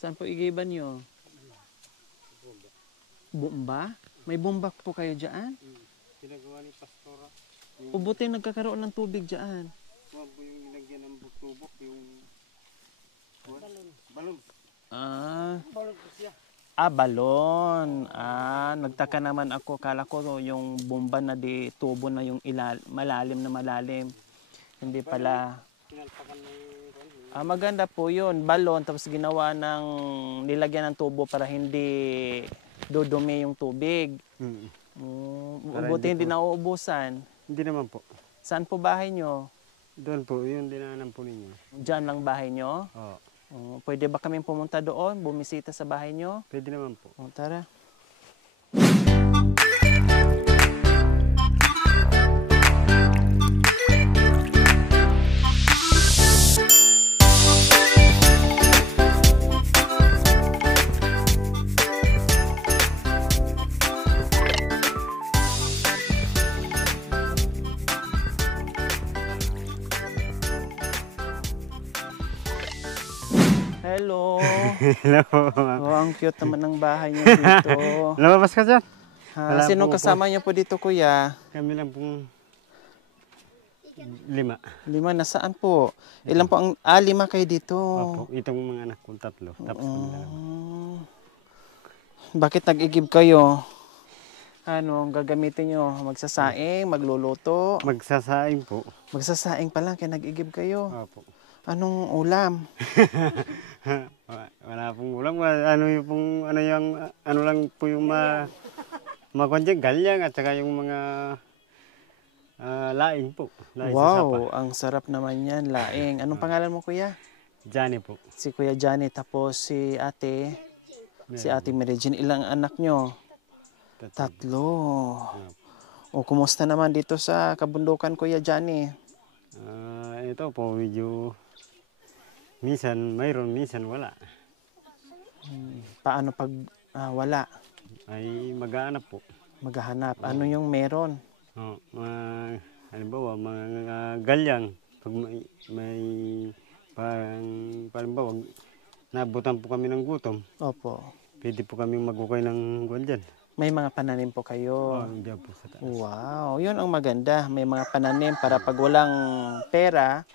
Saan po igiban nyo? Bomba? May bomba po kayo dyan? Pinagawa ni Pastora. Buti nagkakaroon ng tubig dyan. Huwag po yung nilagyan ng butubok, yung balon. Balon po siya. Balon. Nagtaka naman ako. Kala ko yung bomba na di tubo na yung malalim na malalim. Hindi pala. Maganda po yun. Balon, tapos ginawa ng nilagyan ng tubo para hindi dudumi yung tubig. Buti hindi nauubusan. Hindi naman po. Saan po bahay nyo? Doon po, yung dinaanan po ninyo. Diyan lang bahay nyo? Oo. Pwede ba kaming pumunta doon, bumisita sa bahay nyo? Pwede naman po. Tara. Hello. Hello. Ang cute naman ng bahay niyo dito. Lumabas ka dyan. Sinong kasama niyo po dito, kuya? Kami lang pong 5. 5. Nasaan po? Ilan po ang... 5 kayo dito. Opo, itong mga anak kong 3. Tapos kami lang. Bakit nag-igib kayo? Ano ang gagamitin nyo? Magsasaing? Magluluto? Magsasaing po. Magsasaing pa lang kaya nag-igib kayo? Opo. Anong ulam? Wala pong ulam. Ano lang po yung makuha galyang at saka yung mga laing po. Laing Wow, ang sarap naman yan, laing. Anong pangalan mo, kuya? Johnny po. Si Kuya Johnny, tapos si Ate Mary Jean. Ilang anak nyo? 3. Kumusta naman dito sa kabundukan, Kuya Johnny? Ito po, medyo minsan mayroon, minsan wala. Paano pag wala? Ay maghahanap po. Maghahanap. Ano yung meron? Halimbawa, mga galyang. Pag may parang halimbawa, nabutan po kami ng gutom. Opo. Pwede po kami magukay ng guwan dyan. May mga pananim po kayo. Diyan po sa taas. Wow, yun ang maganda. May mga pananim para pag walang pera,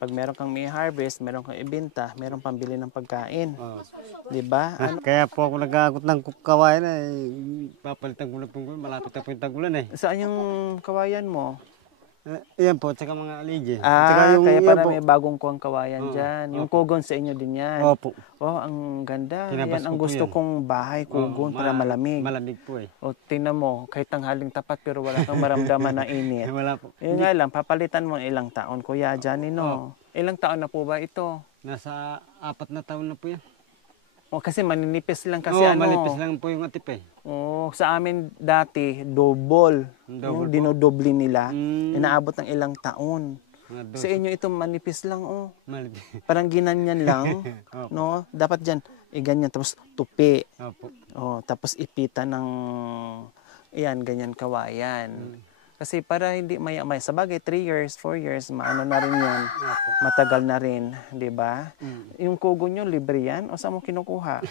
pag meron kang may harvest, meron kang ibenta, meron pambili ng pagkain. Di ba? Kaya po ako nag-aagot ng kawayan papalitan ko na po, malapit na po yung tagulan Saan yung kawayan mo? Ayan po, tsaka mga aligi. Kaya pala may bagong kuwang kawayan dyan. Yung kugon sa inyo din yan. Opo. Ang ganda. Tinabas yan ang ko po gusto yan. kong bahay, kugon, para malamig. Malamig po Tingnan mo, kahit tanghaling tapat pero wala kang maramdaman na init. Wala po. Yun nga lang, papalitan mo ilang taon, Kuya Johnny, no? Ilang taon na po ba ito? Nasa 4 na taon na po yan. Kasi maninipis lang kasi manipis lang po yung atip sa amin dati, double. Dinodoble nila. Inaabot ng ilang taon. Sa inyo ito manipis lang, Manipis. Parang ginanyan lang, no? Dapat dyan, ganyan, tapos tupi. Tapos ipita ng, ganyan kawayan. Kasi para hindi maya-maya, sa bagay, 3 years, 4 years, maano na rin yan. Matagal na rin, di ba? Yung kugo nyo, libre yan? O saan mo kinukuha?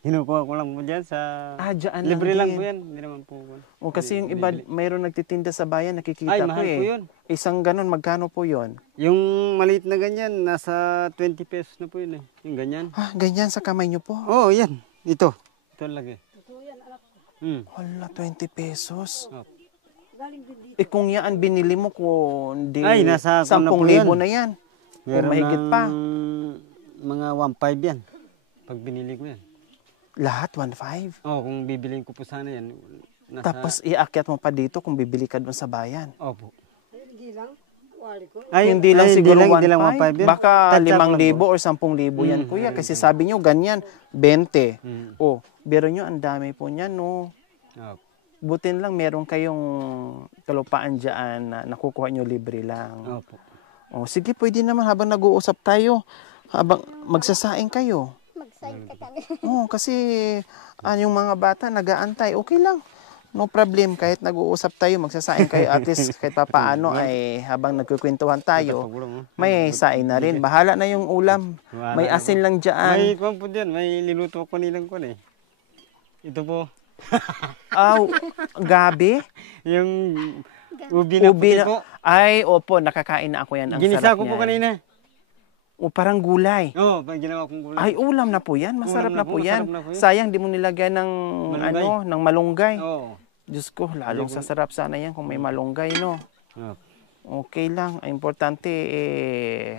Kinukuha ko lang po dyan sa... Dyan libre lang po yan. Hindi naman po. Kasi yung iba, mayroon nagtitinda sa bayan, nakikita ko mahal po yun. Isang ganun, magkano po yun? Yung maliit na ganyan, nasa 20 pesos na po yun Yung ganyan. Ganyan sa kamay nyo po? Oo, yan. Ito. Ito lagi. Hala, 20 pesos. Kung yan binili mo, kung di nasa 10,000 na yan. Meron mahigit pa. Mga 1.5 yan. Pag binili ko yan. Lahat 1.5? Kung bibiliin ko po sana yan. Tapos iakyat mo pa dito kung bibili ka doon sa bayan. Opo. Hindi lang siguro 1.5. Baka 5,000 po. or 10,000 yan, kuya. Kasi sabi nyo, ganyan, 20. Biro nyo, ang dami po niyan, no? Butin lang meron kayong kalupaan dyan na nakukuha nyo libre lang. Opo. Sige, pwede naman habang nag-uusap tayo, habang magsasaing kayo. Magsaing ka kami. Kasi yung mga bata nag-aantay, okay lang. no problem. Kahit nag-uusap tayo, magsasaing kayo. At least kahit papaano ay habang nagkukwentuhan tayo, may saing na rin. Bahala na yung ulam. May asin lang dyan. May kwan po dyan, may niluto ko nilang kwan eh. Ito po. Aw, gabi? Yung ubi na Ubi puti na. po. Ay, opo, nakakain na ako yan. Ang Ginisa sarap ko po niyan. kanina. O parang gulay. Oo, pag ginawa kong gulay. Ay, ulam na po yan. Masarap Ulam na po yan. masarap na po yan. Sayang, di mo nilagyan ng, Malunggay. ng malunggay. Oo. Diyos ko, lalong sasarap sana yan kung may malunggay, no? Oo. Okay lang. Ang importante,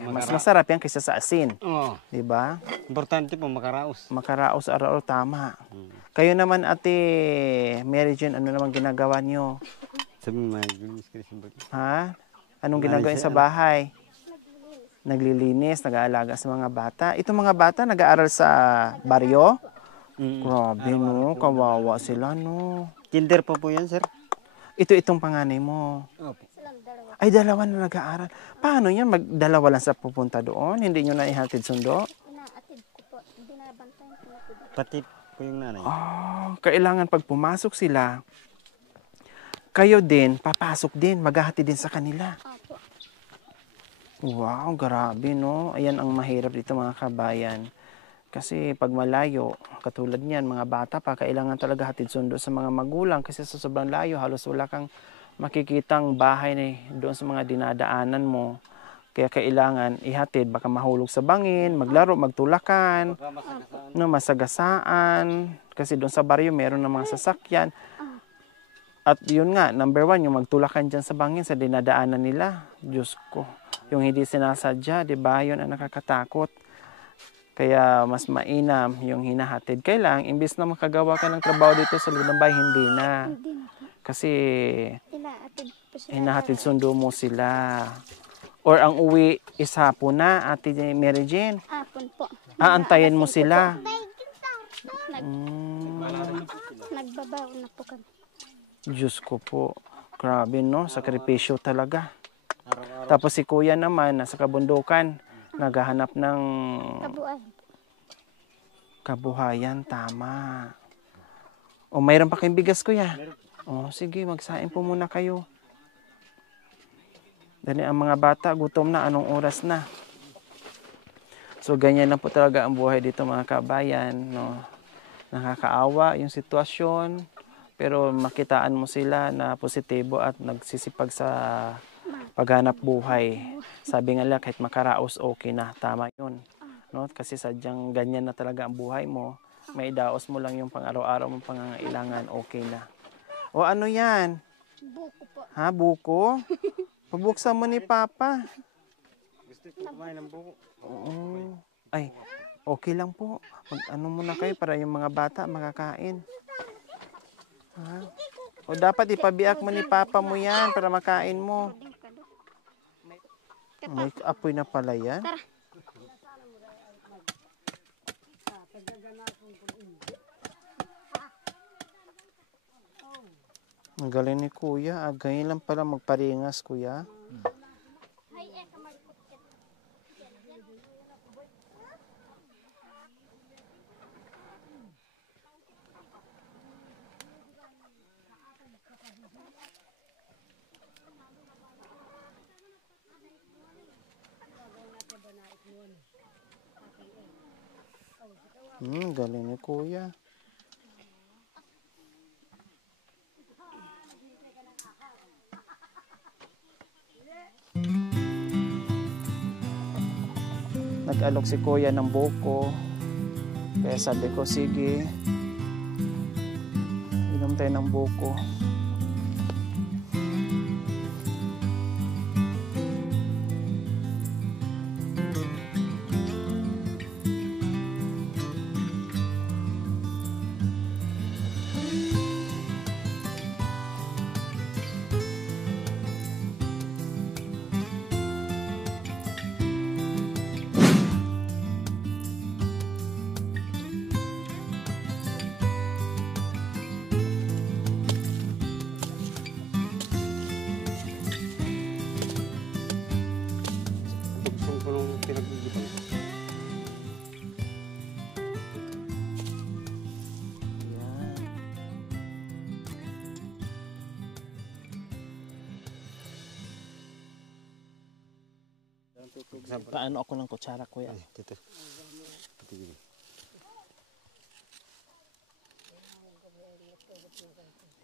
mas Makara- masarap yan kaysa sa asin. Oo. Di ba? Importante po makaraos. Makaraos araw, tama. Kayo naman, Ate Mary Jane, ano naman ginagawa niyo? Sabi mo, may gulis ka sa bagay. Ha? Anong ginagawa niyo sa bahay? Naglilinis, nag-aalaga sa mga bata. Itong mga bata, nag-aaral sa baryo? Grabe, no? Kawawa sila, no? Kinder po po yan, sir. Itong panganay mo. Opo. Ay, dalawa na nag-aaral. Paano yan? Magdalawa lang sa pupunta doon? Hindi nyo na ihatid sundo? Inaatid ko po. Binabantayan ko na po. Pati po yung nanay. Kailangan pag pumasok sila, kayo din, papasok din, maghahatid din sa kanila. Opo. Wow, grabe, no? Ayan ang mahirap dito, mga kabayan. Kasi pag malayo, katulad niyan, mga bata pa, kailangan talaga hatid sundo sa mga magulang kasi sa sobrang layo, halos wala kang makikitang bahay na doon sa mga dinadaanan mo. Kaya kailangan ihatid, baka mahulog sa bangin, maglaro, magtulakan, no, masagasaan. Kasi doon sa baryo, meron ng mga sasakyan. At yun nga, number 1, yung magtulakan dyan sa bangin, sa dinadaanan nila. Diyos ko, yung hindi sinasadya, di ba? Yun ang nakakatakot. Kaya mas mainam yung hinahatid. Kailang, imbis na makagawa ka ng trabaho dito sa loob ng bahay, hindi na. Hindi na po. Kasi Inaatid po sila. hinahatid sundo mo sila. Or ang uwi is hapon na, Ate Mary Jane. Hapon po. Aantayin mo sila. Nagbabaw na po kami. Diyos ko po. Grabe, no? Sakripisyo talaga. Tapos si kuya naman, nasa kabundukan, naghahanap ng Kabuan. kabuhayan. Tama. O, mayroon pa kayong bigas, kuya? O, sige, magsain po muna kayo. Dali ang mga bata, gutom na, anong oras na? So, ganyan na po talaga ang buhay dito, mga kabayan, no? Nakakaawa yung sitwasyon, pero makitaan mo sila na positibo at nagsisipag sa paghanap buhay. Sabi nga lang, kahit makaraos, okay na. Tama yun. No? Kasi sadyang ganyan na talaga ang buhay mo. May daos mo lang yung pang-araw-araw mong pangangailangan, okay na. O ano yan? Buko po. Ha, buko? Pabuksan mo ni Papa. Gusto ko kumain ng buko. Oo. Ay, okay lang po. Mag-ano muna kayo para yung mga bata makakain. Ha? O dapat ipabiyak mo ni Papa mo yan para makain mo. May apoy na pala yan. Ang galing ni Kuya. Ganyan lang pala magparingas, Kuya. Galing ni Kuya. Nag-alok si Kuya ng buko. Kaya sabi ko, sige, inom tayo ng buko. Paano ako ng kutsara, kuya? Ay, dito. Patigil.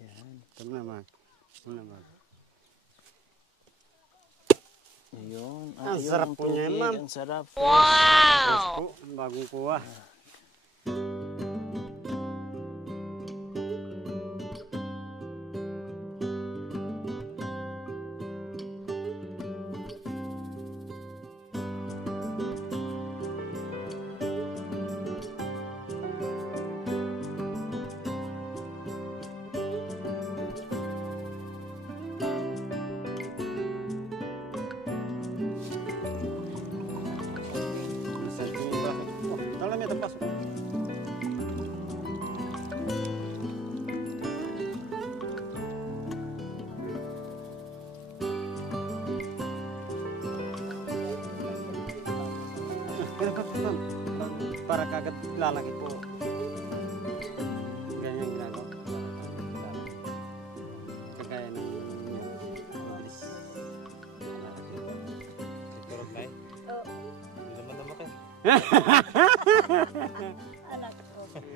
Yan. Tama na, Mag. Una, Mag. Ayun. Ang Ayun, sarap ang po niya, tubig, ma'am. Ang sarap. Yes po, bagong kuha. Dalamnya terpas. Para kagad lalaki po. Ganyan ginagawa. Kagaya ng mabilis. Turog na eh. Hindi naman naman kayo.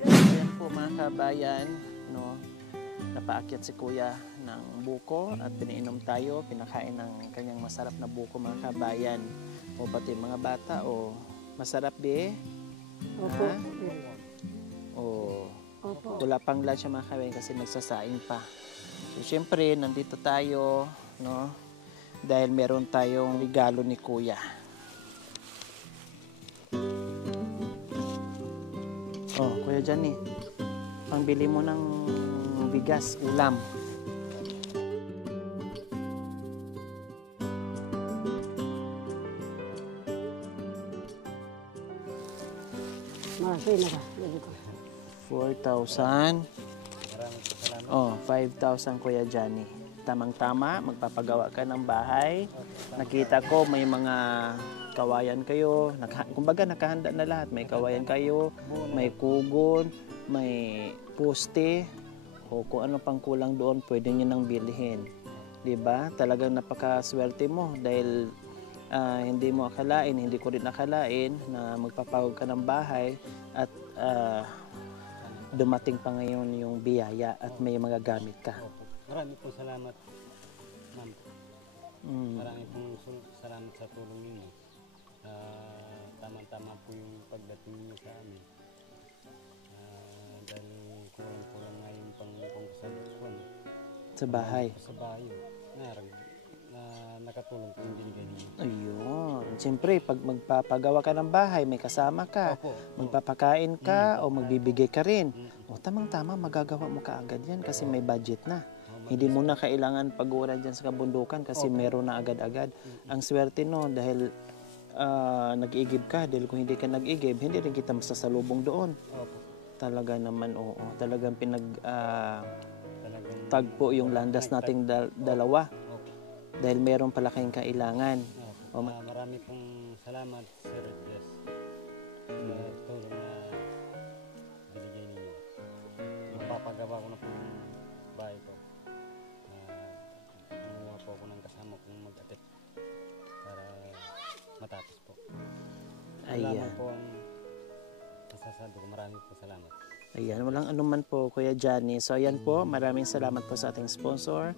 Ayan po mga kabayan, no, napaakyat si kuya ng buko at pinainom tayo, pinakain ng kanyang masarap na buko mga kabayan. O pati mga bata, o masarap be? Opo. Ha? O Opo. wala pang lunch yung mga kabayan kasi nagsasaing pa. So syempre, nandito tayo, no, dahil meron tayong regalo ni kuya. Oh, Kuya Johnny, pangbili mo ng bigas, ulam. Masay na ka. Dali ko. 4,000. Maraming salamat. Oh, 5,000 Kuya Johnny. Tamang-tama, magpapagawa ka ng bahay. Nakita ko may mga kawayan kayo. Kumbaga nakahanda na lahat. May kawayan kayo, may kugon, may poste, o kung ano pang kulang doon, pwede nyo nang bilhin. 'Di ba? Talagang napakaswerte mo dahil hindi mo akalain, hindi ko rin akalain na magpapagod ka ng bahay at dumating pa ngayon yung biyaya at may mga gamit ka. Maraming pong salamat, ma'am. Maraming pong salamat sa tulong ninyo. Tama-tama po yung pagdating niyo sa amin. Dahil kulang-kulang nga yung pangkasalukuan Sa bahay. sa bayo. Nakatulong po yung binigay ninyo. Ayun. Siyempre, pag magpapagawa ka ng bahay, may kasama ka. Opo. Magpapakain ka o magbibigay ka rin. O tamang-tama, magagawa mo kaagad yan kasi may budget na. Hindi mo na kailangan paguran dyan sa kabundukan kasi meron na agad-agad. Ang swerte no, dahil nag-iigib ka. Dahil kung hindi ka nag-iigib, hindi rin kita masasalubong doon. Opo. Talaga naman, oo. Talagang Talagang tagpo yung landas nating dalawa. Opo. Dahil meron pala kayong kailangan. Opo. Marami pong salamat, Sir Jess. Sa tulong na binigay ninyo. Magpapagawa ko na po yung bahay ko. Nanguha po ako ng kasama kong mag-atip para matapos po. Ayan. Salamat po ang masasabi ko. Marami po salamat. Ayan, walang anuman po, Kuya Johnny. So, ayan po, maraming salamat po sa ating sponsor,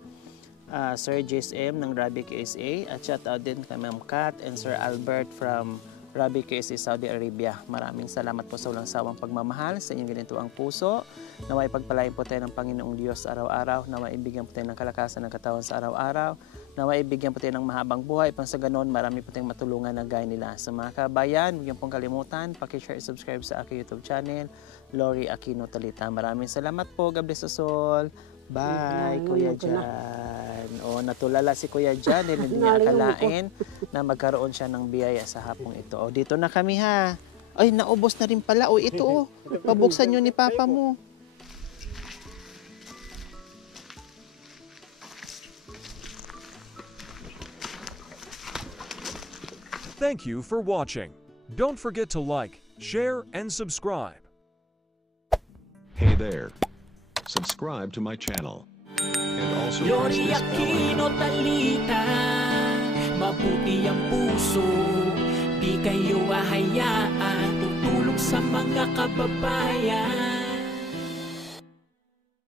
Sir JSM ng Rabi KSA, at shout out din kay Ma'am Kat and Sir Albert from Rabi KSA Saudi Arabia. Maraming salamat po sa walang sawang pagmamahal sa inyong ganito ang puso. Naway pagpalain po tayo ng Panginoong Diyos araw-araw. Naway ibigyan po tayo ng kalakasan ng katawan sa araw-araw. Naway ibigyan po tayo ng mahabang buhay. Pang sa ganon, marami po tayong matulungan na gaya nila. Sa mga kabayan, huwag pong kalimutan, paki-share and subscribe sa aking YouTube channel, Lori Aquino Talita. Maraming salamat po. God bless us all. Bye, Kuya Jan. O, natulala si Kuya Jan. Hindi niya akalain na magkaroon siya ng biyaya sa hapong ito. O, dito na kami ha. Ay, naubos na rin pala. O, ito o. Pabuksan nyo ni Papa mo. Thank you for watching. Don't forget to like, share, and subscribe. Hey there. Subscribe to my channel. And also press Lori this bell icon. Aquino Talita, mabuti ang puso Di kayo hahayaan tutulong sa mga kababayan.